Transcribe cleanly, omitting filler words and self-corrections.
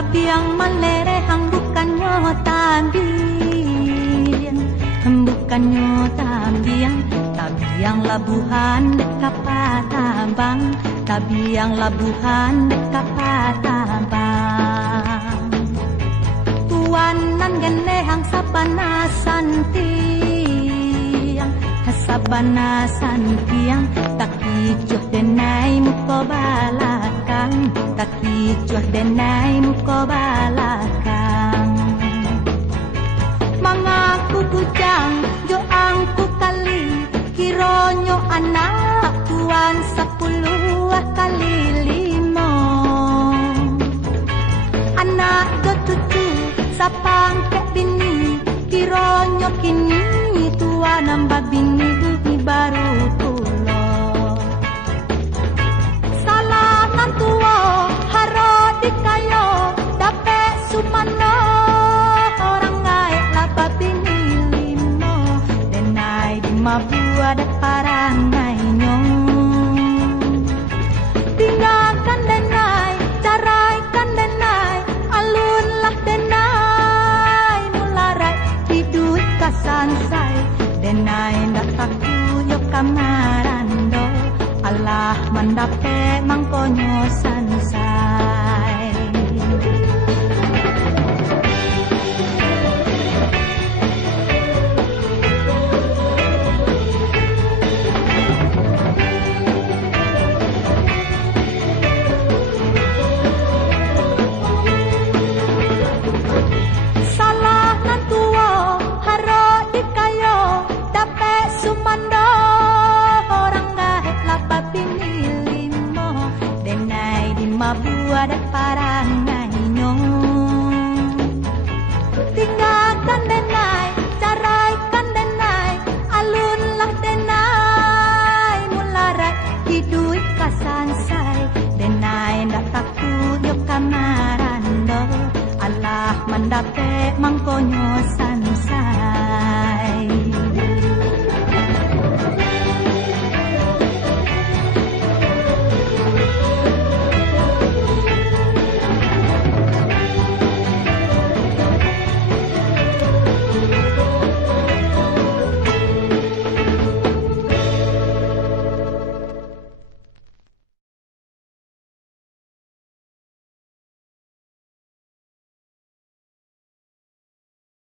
tabiang malerehang bukannya tabiang, bukannya tabiang, tabiang labuhan dekat Patabang, tabiang labuhan dekat Patabang. Tuanan genehang sabanasan tiang, sabanasan tiang, tak kicuh denai muka balakang, tak kicuh denai muka balakang. Mangaku bujang jo angku kali, kironyo anak tuan 10 kali 5. Anak do tutu sapang kek bini, kironyo kini tua nambah bini baru tulo. Salah nan tua haro dikayo dape sumano, orang gaek lapa bini 5, denai di mabua da parangai nyong. Tinggalkan denai, caraikan denai, alunlah denai, mularai hidup kasansai, denai ndak taku yo kamarando, Allah mandape mangkonyo sansai. Salah nan tuwa haro dikayo dape sumando, orang gahe lapa bini 5, denai di mabua da parangai nyong. Tinggalkan denai, caraikan denai, alunlah denai, mularai hidup kasansai, denai ndak takut yo kamarando, Allah mandape mangkonyo sa